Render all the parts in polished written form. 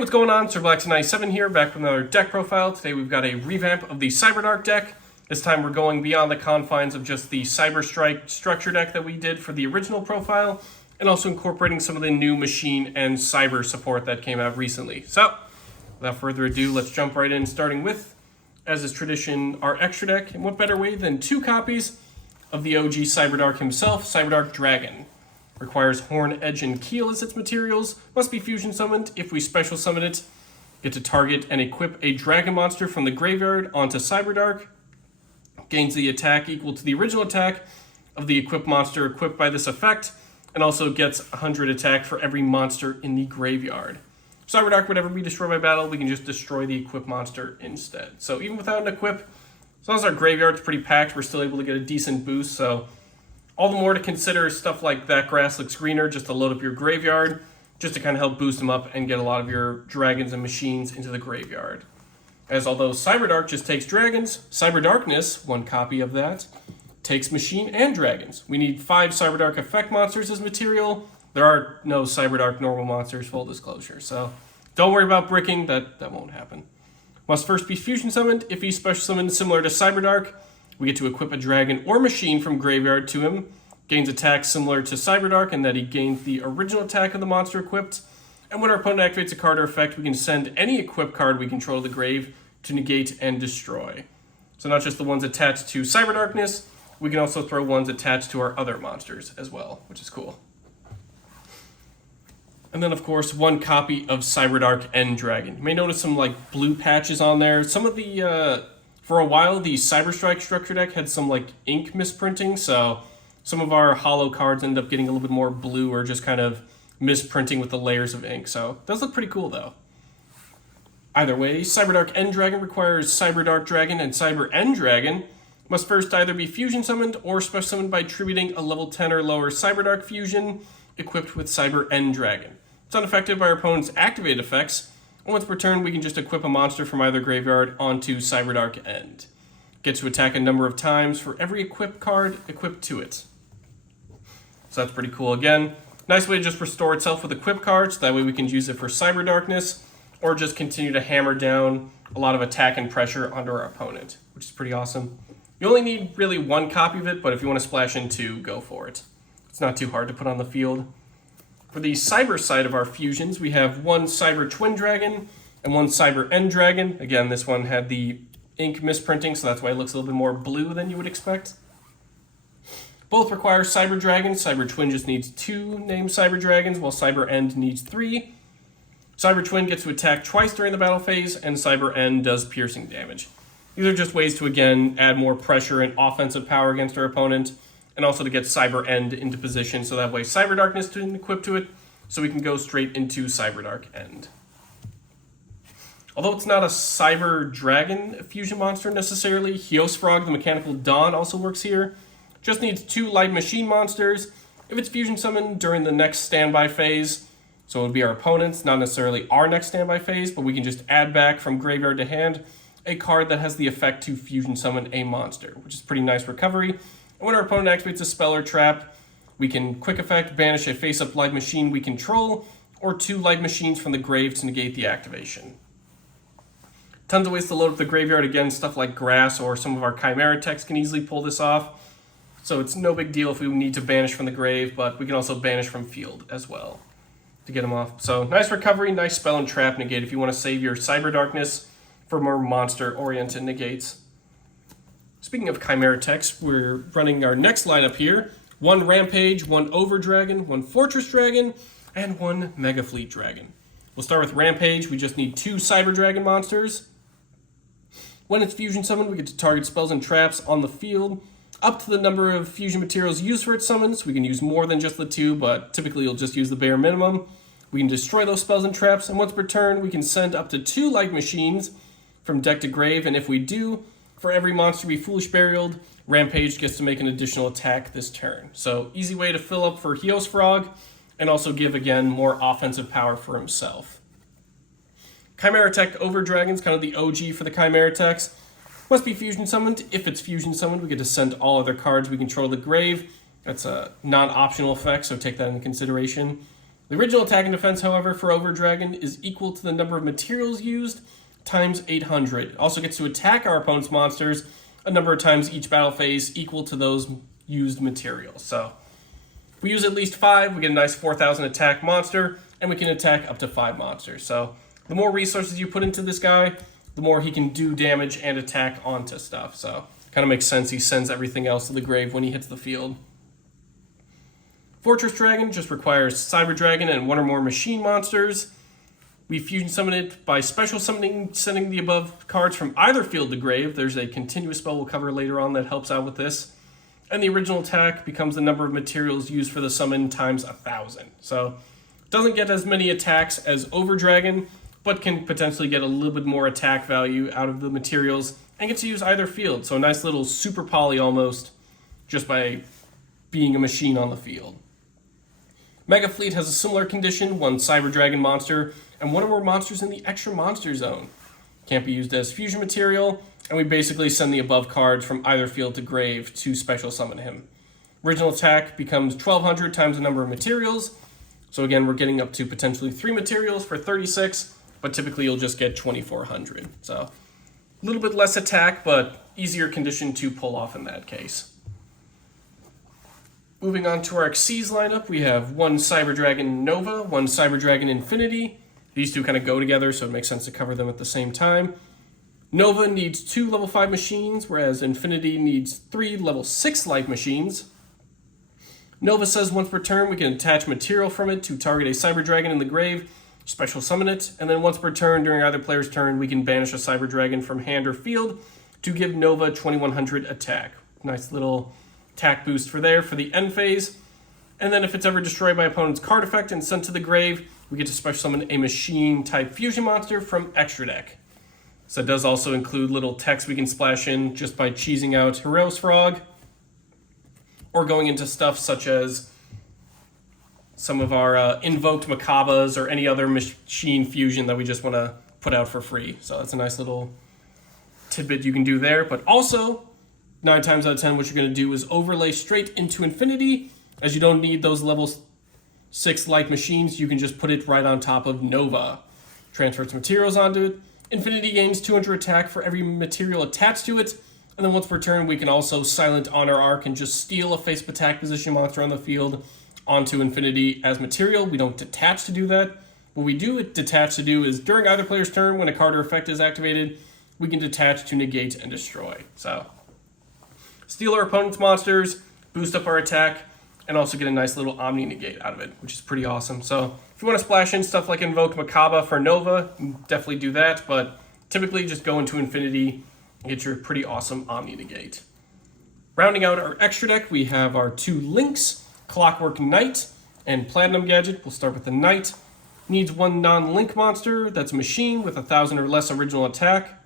what's going on? SirBlack97 here, back with another deck profile. Today we've got a revamp of the Cyberdark deck. This time we're going beyond the confines of just the Cyberstrike structure deck that we did for the original profile, and also incorporating some of the new machine and cyber support that came out recently. So, without further ado, let's jump right in, starting with, as is tradition, our extra deck. And what better way than 2 copies of the OG Cyberdark himself, Cyberdark Dragon. Requires Horn, Edge, and Keel as its materials. Must be fusion summoned. If we special summon it, get to target and equip a dragon monster from the graveyard onto Cyberdark. Gains the attack equal to the original attack of the equipped monster equipped by this effect, and also gets 100 attack for every monster in the graveyard. Cyberdark would never be destroyed by battle. We can just destroy the equipped monster instead. So even without an equip, as long as our graveyard's pretty packed, we're still able to get a decent boost. So all the more to consider stuff like That Grass Looks Greener, just to load up your graveyard, just to kind of help boost them up and get a lot of your dragons and machines into the graveyard. As although Cyberdark just takes dragons, Cyberdarkness, 1 copy of that, takes machine and dragons. We need 5 Cyberdark effect monsters as material. There are no Cyberdark normal monsters, full disclosure, so don't worry about bricking, that won't happen. Must first be fusion summoned. If he's special summoned similar to Cyberdark, we get to equip a dragon or machine from graveyard to him. Gains attack similar to Cyberdark in that he gains the original attack of the monster equipped. And when our opponent activates a card or effect, we can send any equipped card we control to the grave to negate and destroy. So not just the ones attached to Cyberdarkness, we can also throw ones attached to our other monsters as well, which is cool. And then, of course, 1 copy of Cyberdark End Dragon. You may notice some like blue patches on there. Some of the for a while, the Cyberstrike structure deck had some like ink misprinting, so some of our hollow cards end up getting a little bit more blue or just kind of misprinting with the layers of ink. So it does look pretty cool though. Either way, Cyberdark End Dragon requires Cyberdark Dragon and Cyber End Dragon. Must first either be fusion summoned or special summoned by attributing a level 10 or lower Cyberdark fusion equipped with Cyber End Dragon. It's unaffected by our opponent's activated effects. And once per turn, we can just equip a monster from either graveyard onto Cyberdark End. Get to attack a number of times for every equipped card equipped to it. So that's pretty cool. Again, nice way to just restore itself with equipped cards. That way we can use it for Cyberdarkness, or just continue to hammer down a lot of attack and pressure onto our opponent, which is pretty awesome. You only need really 1 copy of it, but if you want to splash in 2, go for it. It's not too hard to put on the field. For the cyber side of our fusions, we have 1 Cyber Twin Dragon and 1 Cyber End Dragon. Again, this one had the ink misprinting, so that's why it looks a little bit more blue than you would expect. Both require Cyber Dragon. Cyber Twin just needs 2 named Cyber Dragons, while Cyber End needs 3. Cyber Twin gets to attack twice during the battle phase, and Cyber End does piercing damage. These are just ways to, again, add more pressure and offensive power against our opponent, and also to get Cyber End into position, so that way Cyberdarkness didn't equip to it, so we can go straight into Cyberdark End. Although it's not a Cyber Dragon fusion monster necessarily, Frog, the Mechanical Dawn, also works here. Just needs 2 light machine monsters. If it's fusion summoned during the next standby phase, so it would be our opponent's, not necessarily our next standby phase, but we can just add back from graveyard to hand a card that has the effect to fusion summon a monster, which is pretty nice recovery. And when our opponent activates a spell or trap, we can quick effect banish a face-up light machine we control, or 2 light machines from the grave to negate the activation. Tons of ways to load up the graveyard. Again, stuff like Grass or some of our Chimeratechs can easily pull this off. So it's no big deal if we need to banish from the grave, but we can also banish from field as well to get them off. So nice recovery, nice spell and trap negate if you want to save your Cyberdarkness for more monster-oriented negates. Speaking of Chimeratechs, we're running our next lineup here. 1 Rampage, 1 Over Dragon, 1 Fortress Dragon, and 1 Mega Fleet Dragon. We'll start with Rampage. We just need 2 Cyber Dragon monsters. When it's fusion summoned, we get to target spells and traps on the field up to the number of fusion materials used for its summons. We can use more than just the 2, but typically you'll just use the bare minimum. We can destroy those spells and traps, and once per turn, we can send up to 2 light machines from deck to grave, and if we do, for every monster we Foolish Burialed, Rampage gets to make an additional attack this turn. So easy way to fill up for Frog, and also give, again, more offensive power for himself. Chimeratech Over Dragon's kind of the OG for the Chimeratechs. Must be fusion summoned. If it's fusion summoned, we get to send all other cards we control to the grave. That's a non-optional effect, so take that into consideration. The original attack and defense, however, for Overdragon is equal to the number of materials used times 800. It also gets to attack our opponent's monsters a number of times each battle phase equal to those used materials. So if we use at least 5, we get a nice 4,000 attack monster, and we can attack up to 5 monsters. So the more resources you put into this guy, the more he can do damage and attack onto stuff. So kind of makes sense. He sends everything else to the grave when he hits the field. Fortress Dragon just requires Cyber Dragon and 1 or more machine monsters. We fusion summon it by special summoning, sending the above cards from either field to grave. There's a continuous spell we'll cover later on that helps out with this. And the original attack becomes the number of materials used for the summon times 1,000. So it doesn't get as many attacks as Overdragon, but can potentially get a little bit more attack value out of the materials and get to use either field. So a nice little super poly almost just by being a machine on the field. Mega Fleet has a similar condition, 1 Cyber Dragon monster and 1 or more monsters in the extra monster zone. Can't be used as fusion material, and we basically send the above cards from either field to grave to special summon him. Original attack becomes 1,200 times the number of materials. So again, we're getting up to potentially 3 materials for 36, but typically you'll just get 2,400. So a little bit less attack, but easier condition to pull off in that case. Moving on to our Xyz lineup, we have 1 Cyber Dragon Nova, 1 Cyber Dragon Infinity. These two kind of go together, so it makes sense to cover them at the same time. Nova needs 2 level 5 machines, whereas Infinity needs 3 level 6 life machines. Nova says once per turn we can attach material from it to target a Cyber Dragon in the grave, special summon it, and then once per turn during either player's turn we can banish a Cyber Dragon from hand or field to give Nova 2,100 attack. Nice little attack boost for the end phase. And then if it's ever destroyed by opponent's card effect and sent to the grave, we get to special summon a machine-type fusion monster from extra deck. So it does also include little text we can splash in just by cheesing out Heroes Frog, or going into stuff such as some of our invoked Macabas or any other machine fusion that we just want to put out for free. So that's a nice little tidbit you can do there. But also, 9 times out of 10, what you're going to do is overlay straight into Infinity, as you don't need those level 6 light machines. You can just put it right on top of Nova. Transfer its materials onto it. Infinity gains 200 attack for every material attached to it. And then once per turn, we can also Silent Honor Arc and just steal a face-up attack position monster on the field onto Infinity as material. We don't detach to do that. What we do detach to do is during either player's turn, when a card or effect is activated, we can detach to negate and destroy. So steal our opponent's monsters, boost up our attack, and also get a nice little Omni negate out of it, which is pretty awesome. So if you want to splash in stuff like Invoke Macaba for Nova, definitely do that, but typically just go into Infinity and get your pretty awesome Omni negate. Rounding out our extra deck, we have our 2 Links, Clockwork Knight and Platinum Gadget. We'll start with the Knight. Needs 1 non-link monster that's a machine with 1,000 or less original attack.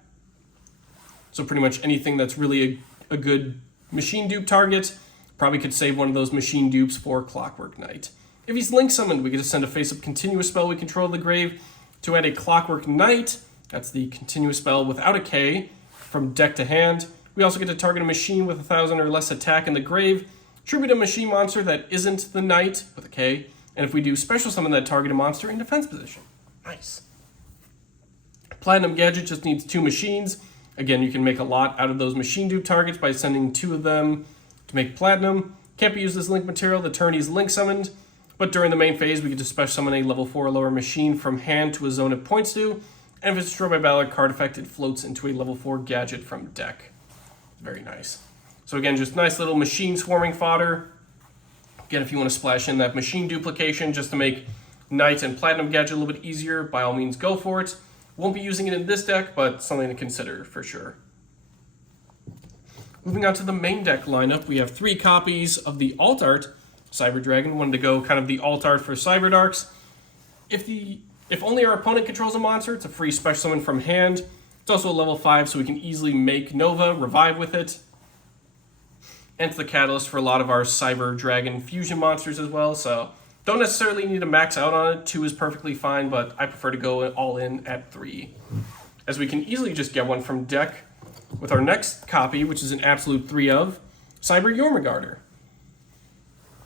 So pretty much anything that's really a good machine dupe target. Probably could save one of those machine dupes for Clockwork Knight. If he's link summoned, we get to send a face-up continuous spell we control the grave to add a Clockwork Knight. That's the continuous spell without a K from deck to hand. We also get to target a machine with 1,000 or less attack in the grave, tribute a machine monster that isn't the Knight with a K, and if we do special summon that target a monster in defense position. Nice. Platinum Gadget just needs 2 machines. Again, you can make a lot out of those machine dupe targets by sending 2 of them to make Platinum. Can't be used as link material the turn he's link summoned, but during the main phase we get to special summon a level 4 or lower machine from hand to a zone it points to, and if it's destroyed by battle or card effect, it floats into a level 4 gadget from deck. Very nice. So again, just nice little machine swarming fodder. Again, if you want to splash in that machine duplication just to make Knight and Platinum Gadget a little bit easier, by all means go for it. Won't be using it in this deck, but something to consider for sure. Moving on to the main deck lineup, we have 3 copies of the alt art Cyber Dragon. Wanted to go kind of the alt art for Cyberdarks. If only our opponent controls a monster, it's a free special summon from hand. It's also a level 5, so we can easily make Nova, revive with it. And it's the catalyst for a lot of our Cyber Dragon fusion monsters as well, so don't necessarily need to max out on it. 2 is perfectly fine, but I prefer to go all in at 3, as we can easily just get one from deck with our next copy, which is an absolute 3 of Cyber Jormungandr.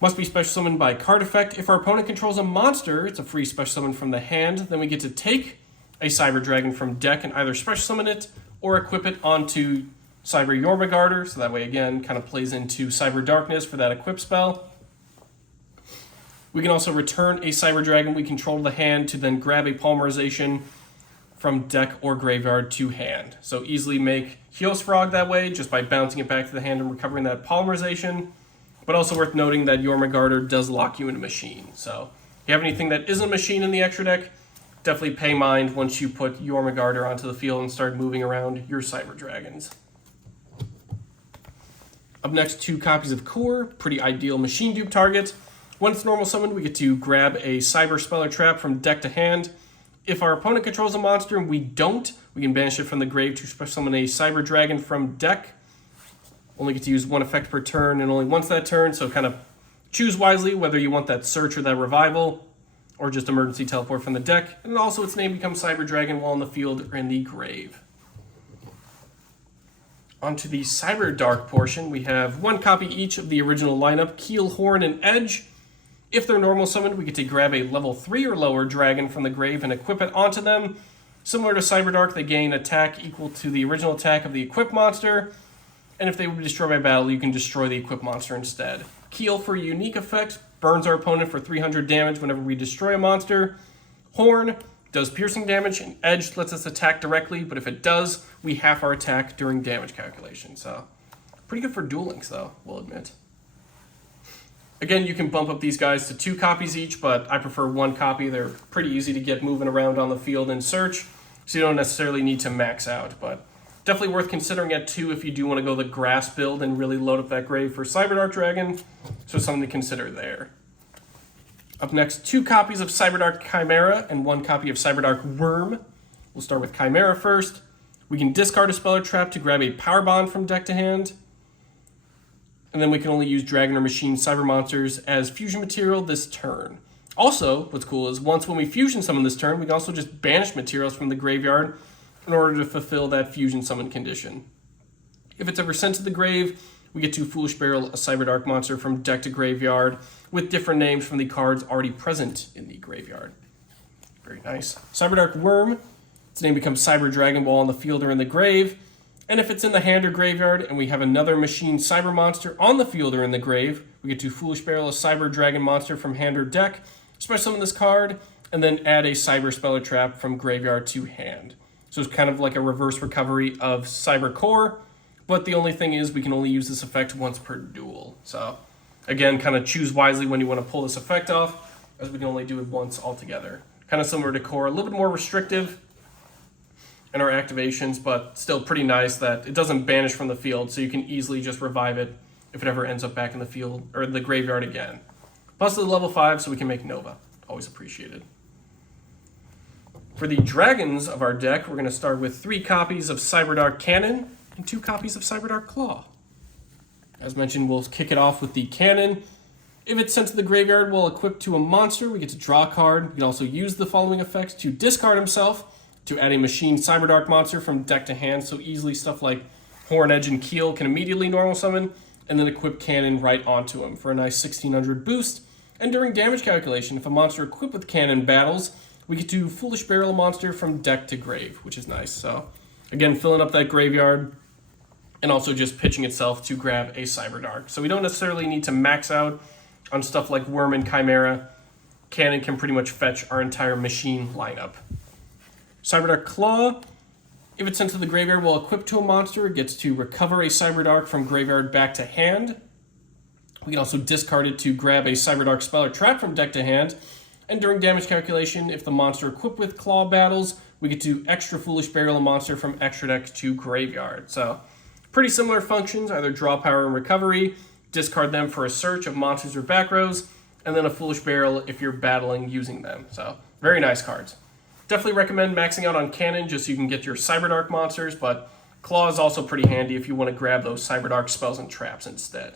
Must be special summoned by card effect. If our opponent controls a monster, it's a free special summon from the hand. Then we get to take a Cyber Dragon from deck and either special summon it or equip it onto Cyber Jormungandr. So that way, again, kind of plays into Cyber Darkness for that equip spell. We can also return a Cyber Dragon we control to the hand to then grab a Polymerization from deck or graveyard to hand. So easily make Frog that way, just by bouncing it back to the hand and recovering that Polymerization. But also worth noting that Jormungandr does lock you in a machine. So if you have anything that isn't a machine in the extra deck, definitely pay mind once you put Jormungandr onto the field and start moving around your Cyber Dragons. Up next, 2 copies of Core, pretty ideal machine dupe target. Once normal summoned, we get to grab a Cyber Spell or Trap from deck to hand. If our opponent controls a monster and we don't, we can banish it from the grave to special summon a Cyber Dragon from deck. Only get to use 1 effect per turn and only once that turn, so kind of choose wisely whether you want that search or that revival, or just emergency teleport from the deck. And also its name becomes Cyber Dragon while in the field or in the grave. Onto the Cyberdark portion, we have 1 copy each of the original lineup, Keel, Horn, and Edge. If they're normal summoned, we get to grab a level 3 or lower dragon from the grave and equip it onto them. Similar to Cyberdark, they gain attack equal to the original attack of the equipped monster. And if they were destroyed by battle, you can destroy the equipped monster instead. Keel, for a unique effect, burns our opponent for 300 damage whenever we destroy a monster. Horn does piercing damage, and Edge lets us attack directly, but if it does, we half our attack during damage calculation. So, pretty good for Duel Links, though, we'll admit. Again, you can bump up these guys to 2 copies each, but I prefer 1 copy. They're pretty easy to get moving around on the field and search, so you don't necessarily need to max out, but definitely worth considering at 2 if you do want to go the grass build and really load up that grave for Cyberdark Dragon. So something to consider there. Up next, 2 copies of Cyberdark Chimera and 1 copy of Cyberdark Worm. We'll start with Chimera first. We can discard a spell or trap to grab a Power Bond from deck to hand. And then we can only use Dragon or Machine Cyber Monsters as fusion material this turn. Also, what's cool is once when we fusion summon this turn, we can also just banish materials from the graveyard in order to fulfill that fusion summon condition. If it's ever sent to the grave, we get to Foolish Barrel a Cyberdark monster from deck to graveyard with different names from the cards already present in the graveyard. Very nice. Cyberdark Worm, its name becomes Cyber Dragon while on the field or in the grave. And if it's in the hand or graveyard and we have another machine cyber monster on the field or in the grave, we get to Foolish Barrel a Cyber Dragon monster from hand or deck, special summon this card, and then add a Cyber Spell or Trap from graveyard to hand. So it's kind of like a reverse recovery of Cyber Core, but the only thing is we can only use this effect once per duel. So again, kind of choose wisely when you want to pull this effect off, as we can only do it once altogether. Kind of similar to Core, a little bit more restrictive in our activations, but still pretty nice that it doesn't banish from the field, so you can easily just revive it if it ever ends up back in the field or the graveyard again. Plus the level 5, so we can make Nova. Always appreciated. For the dragons of our deck, we're going to start with 3 copies of Cyberdark Cannon and 2 copies of Cyberdark Claw. As mentioned, we'll kick it off with the Cannon. If it's sent to the graveyard while equipped to a monster, we get to draw a card. We can also use the following effects to discard himself, to add a machine Cyberdark monster from deck to hand, so easily stuff like Horn, Edge, and Keel can immediately normal summon, and then equip Cannon right onto him for a nice 1600 boost. And during damage calculation, if a monster equipped with Cannon battles, we get to Foolish Barrel a monster from deck to grave, which is nice. So again, filling up that graveyard, and also just pitching itself to grab a Cyberdark. So we don't necessarily need to max out on stuff like Worm and Chimera. Cannon can pretty much fetch our entire machine lineup. Cyberdark Claw, if it's sent to the graveyard while equipped to a monster, it gets to recover a Cyberdark from graveyard back to hand. We can also discard it to grab a Cyberdark spell or trap from deck to hand. And during damage calculation, if the monster equipped with Claw battles, we get to extra Foolish Barrel a monster from extra deck to graveyard. So pretty similar functions, either draw power and recovery, discard them for a search of monsters or back rows, and then a Foolish Barrel if you're battling using them. So very nice cards. Definitely recommend maxing out on Cannon just so you can get your Cyberdark monsters, but Claw is also pretty handy if you want to grab those Cyberdark spells and traps instead.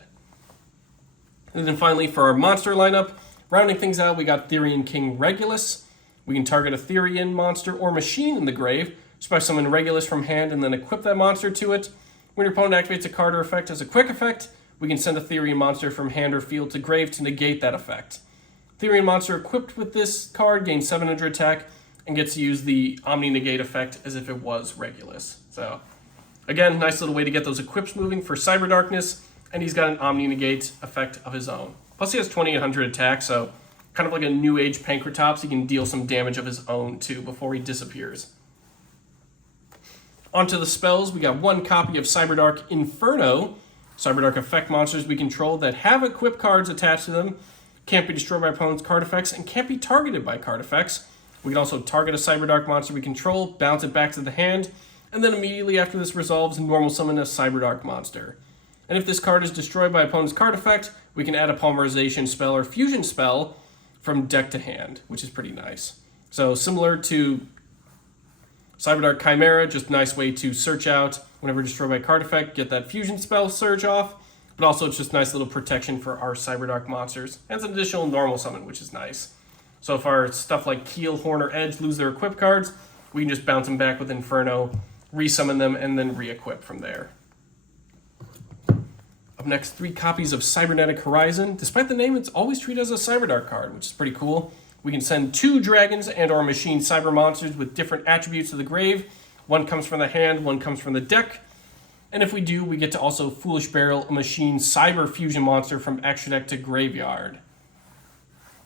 And then finally, for our monster lineup, rounding things out, we got Therion King Regulus. We can target a Therion monster or machine in the grave, special summon Regulus from hand, and then equip that monster to it. When your opponent activates a card or effect as a quick effect, we can send a Therion monster from hand or field to grave to negate that effect. Therion monster equipped with this card gains 700 attack and gets to use the Omni Negate effect as if it was Regulus. So, again, nice little way to get those equips moving for Cyber Darkness, and he's got an Omni Negate effect of his own. Plus he has 2800 attack, so kind of like a New Age Pankratops, he can deal some damage of his own too before he disappears. Onto the spells, we got one copy of Cyberdark Inferno. Cyberdark effect monsters we control that have equip cards attached to them, can't be destroyed by opponents' card effects, and can't be targeted by card effects. We can also target a Cyberdark monster we control, bounce it back to the hand, and then immediately after this resolves, normal summon a Cyberdark monster. And if this card is destroyed by opponent's card effect, we can add a polymerization spell or fusion spell from deck to hand, which is pretty nice. So similar to Cyberdark Chimera, just a nice way to search out whenever destroyed by card effect, get that fusion spell surge off, but also it's just nice little protection for our Cyberdark monsters, and some additional normal summon, which is nice. So if our stuff like Keel, Horn, or Edge lose their equip cards, we can just bounce them back with Inferno, resummon them, and then re-equip from there. Up next, 3 copies of Cybernetic Horizon. Despite the name, it's always treated as a Cyberdark card, which is pretty cool. We can send 2 dragons and or machine cyber monsters with different attributes to the grave. One comes from the hand, one comes from the deck. And if we do, we get to also Foolish Barrel a machine cyber fusion monster from extra deck to graveyard.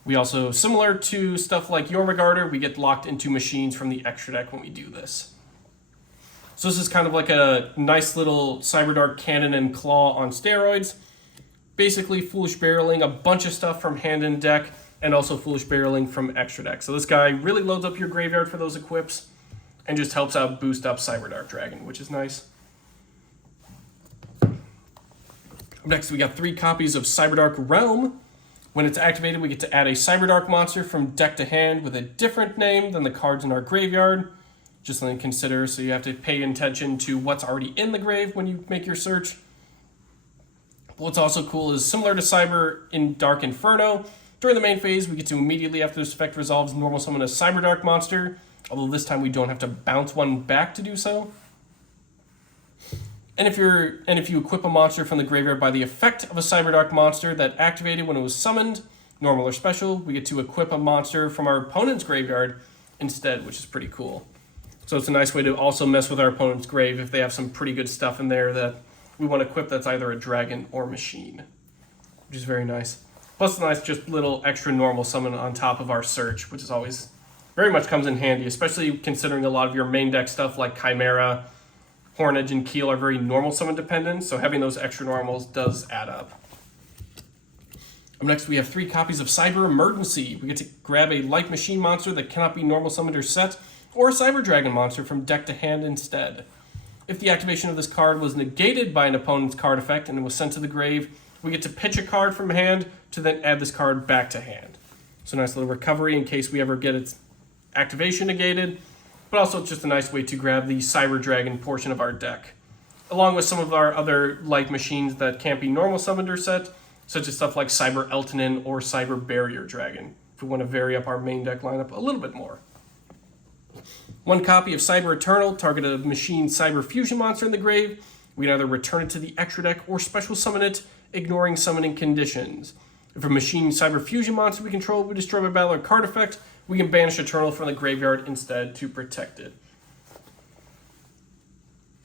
We also, similar to stuff like Jormungandr, we get locked into machines from the extra deck when we do this. So this is kind of like a nice little Cyberdark cannon and claw on steroids. Basically Foolish Barreling a bunch of stuff from hand and deck, and also Foolish Barreling from extra deck. So this guy really loads up your graveyard for those equips, and just helps out boost up Cyberdark Dragon, which is nice. Up next, we got 3 copies of Cyberdark Realm. When it's activated, we get to add a Cyberdark monster from deck to hand with a different name than the cards in our graveyard. Just something to consider, so you have to pay attention to what's already in the grave when you make your search. What's also cool is, similar to Cyberdark Inferno, during the main phase, we get to immediately after this effect resolves normal summon a Cyberdark monster, although this time we don't have to bounce one back to do so. And if you equip a monster from the graveyard by the effect of a Cyberdark monster that activated when it was summoned, normal or special, we get to equip a monster from our opponent's graveyard instead, which is pretty cool. So it's a nice way to also mess with our opponent's grave if they have some pretty good stuff in there that we want to equip that's either a dragon or machine, which is very nice. Plus a nice just little extra normal summon on top of our search, which is always very much comes in handy, especially considering a lot of your main deck stuff like Chimera, Hornage, and Keel are very normal summon dependent, so having those extra normals does add up. Up next, we have 3 copies of Cyber Emergency. We get to grab a light machine monster that cannot be normal summoned or set, or a Cyber Dragon monster from deck to hand instead. If the activation of this card was negated by an opponent's card effect and it was sent to the grave, we get to pitch a card from hand to then add this card back to hand. So nice little recovery in case we ever get its activation negated, but also it's just a nice way to grab the Cyber Dragon portion of our deck, along with some of our other light machines that can't be normal summoned or set, such as stuff like Cyber Eltanin or Cyber Barrier Dragon, if we want to vary up our main deck lineup a little bit more. 1 copy of Cyber Eternal, target a machine Cyber Fusion monster in the grave. We can either return it to the extra deck or special summon it, ignoring summoning conditions. If a machine Cyber Fusion monster we control will be destroyed by battle or card effect, we can banish Eternal from the graveyard instead to protect it.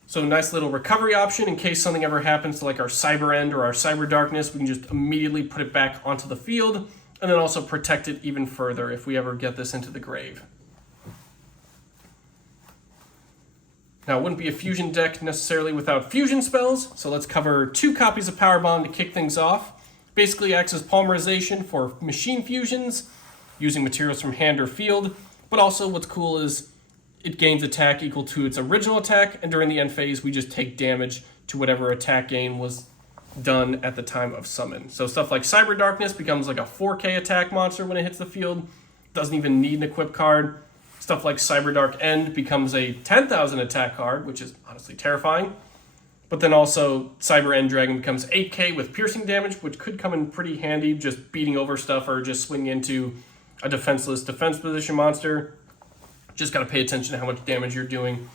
So a nice little recovery option in case something ever happens to like our Cyber End or our Cyber Darkness. We can just immediately put it back onto the field and then also protect it even further if we ever get this into the grave. Now, it wouldn't be a fusion deck necessarily without fusion spells, so let's cover 2 copies of Power Bond to kick things off. Basically acts as polymerization for machine fusions, using materials from hand or field, but also what's cool is it gains attack equal to its original attack, and during the end phase, we just take damage to whatever attack gain was done at the time of summon. So stuff like Cyber Darkness becomes like a 4K attack monster when it hits the field, doesn't even need an equip card. Stuff like Cyberdark End becomes a 10,000 attack card, which is honestly terrifying. But then also Cyber End Dragon becomes 8K with piercing damage, which could come in pretty handy, just beating over stuff or just swinging into a defenseless defense position monster. Just got to pay attention to how much damage you're doing.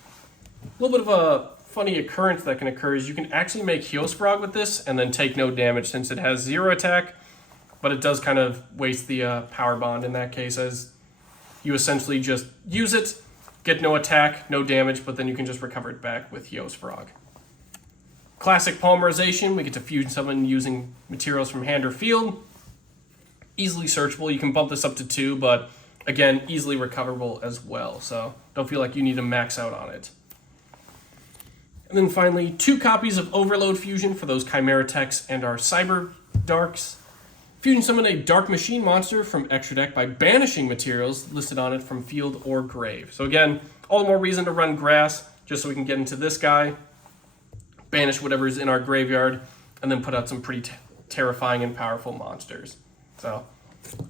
A little bit of a funny occurrence that can occur is you can actually make YuGiOh with this and then take no damage since it has 0 attack, but it does kind of waste the power bond in that case, as you essentially just use it, get no attack, no damage, but then you can just recover it back with YuGiOh. Classic polymerization, we get to fusion summon using materials from hand or field. Easily searchable, you can bump this up to 2, but again, easily recoverable as well, so don't feel like you need to max out on it. And then finally, 2 copies of Overload Fusion for those Chimeratechs and our Cyberdarks. Fusion summon a Dark Machine monster from extra deck by banishing materials listed on it from field or grave. So again, all the more reason to run grass, just so we can get into this guy, banish whatever's in our graveyard, and then put out some pretty terrifying and powerful monsters. So,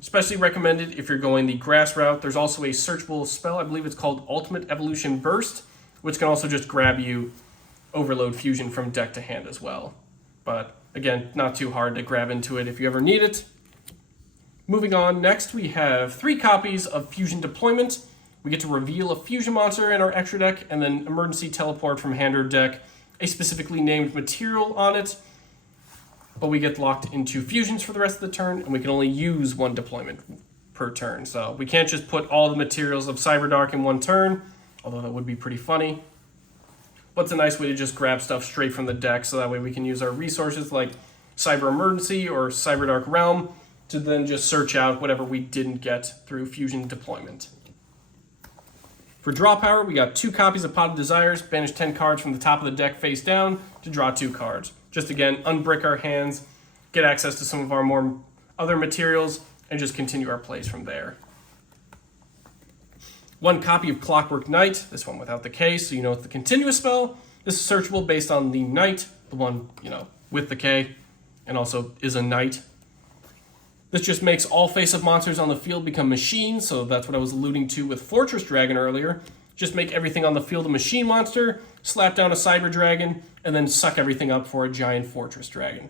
especially recommended if you're going the grass route. There's also a searchable spell, I believe it's called Ultimate Evolution Burst, which can also just grab you Overload Fusion from deck to hand as well. But again, not too hard to grab into it if you ever need it. Moving on, next we have 3 copies of Fusion Deployment. We get to reveal a fusion monster in our extra deck and then emergency teleport from hand or deck a specifically named material on it. But we get locked into fusions for the rest of the turn, and we can only use 1 deployment per turn. So we can't just put all the materials of Cyberdark in 1 turn, although that would be pretty funny. But it's a nice way to just grab stuff straight from the deck, so that way we can use our resources like Cyber Emergency or Cyberdark Realm to then just search out whatever we didn't get through fusion deployment. For draw power, we got 2 copies of Pot of Desires, banish 10 cards from the top of the deck face down to draw 2 cards. Just again, unbrick our hands, get access to some of our more other materials, and just continue our plays from there. 1 copy of Clockwork Knight, this one without the K, so you know it's the continuous spell. This is searchable based on the Knight, the one, with the K, and also is a Knight. This just makes all face-up monsters on the field become machines, so that's what I was alluding to with Fortress Dragon earlier. Just make everything on the field a machine monster, slap down a Cyber Dragon, and then suck everything up for a giant Fortress Dragon.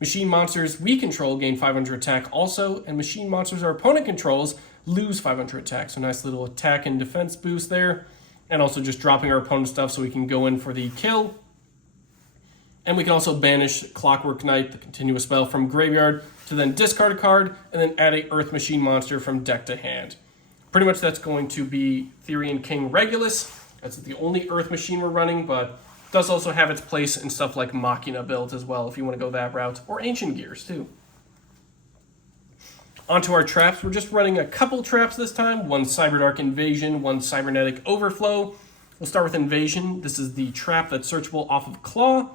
Machine monsters we control gain 500 attack also, and machine monsters our opponent controls lose 500 attack. So nice little attack and defense boost there. And also just dropping our opponent's stuff so we can go in for the kill. And we can also banish Clockwork Knight, the continuous spell, from graveyard to then discard a card and then add a Earth Machine monster from deck to hand. Pretty much that's going to be Therion King Regulus. That's the only Earth Machine we're running, but does also have its place in stuff like Machina builds as well if you want to go that route, or Ancient Gears too. Onto our traps, we're just running a couple traps this time. 1 Cyberdark Invasion, 1 Cybernetic Overflow. We'll start with Invasion. This is the trap that's searchable off of Claw.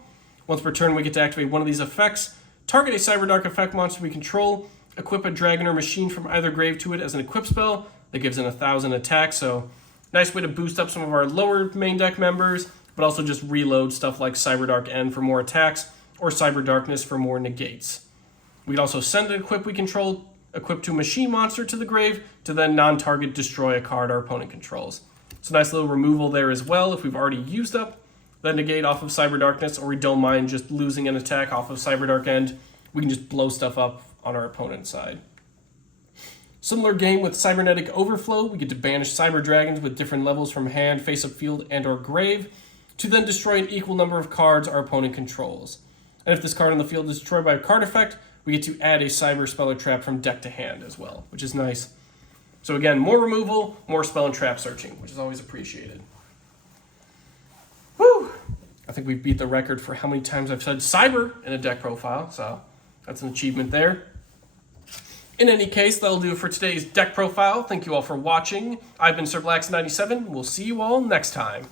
Once per turn, we get to activate one of these effects. Target a Cyberdark effect monster we control. Equip a dragon or machine from either grave to it as an equip spell. That gives it 1,000 attack, so nice way to boost up some of our lower main deck members, but also just reload stuff like Cyberdark End for more attacks, or Cyberdarkness for more negates. We'd also send an equip we control, equip to a machine monster to the grave, to then non-target destroy a card our opponent controls. So nice little removal there as well if we've already used up that negate off of Cyberdarkness, or we don't mind just losing an attack off of Cyberdark End. We can just blow stuff up on our opponent's side. Similar game with Cybernetic Overflow. We get to banish Cyber Dragons with different levels from hand, face-up field, and or grave, to then destroy an equal number of cards our opponent controls. And if this card on the field is destroyed by a card effect, we get to add a Cyber Spell or Trap from deck to hand as well, which is nice. So again, more removal, more spell and trap searching, which is always appreciated. Woo! I think we beat the record for how many times I've said Cyber in a deck profile, so that's an achievement there. In any case, that'll do it for today's deck profile. Thank you all for watching. I've been Sir Blax97. We'll see you all next time.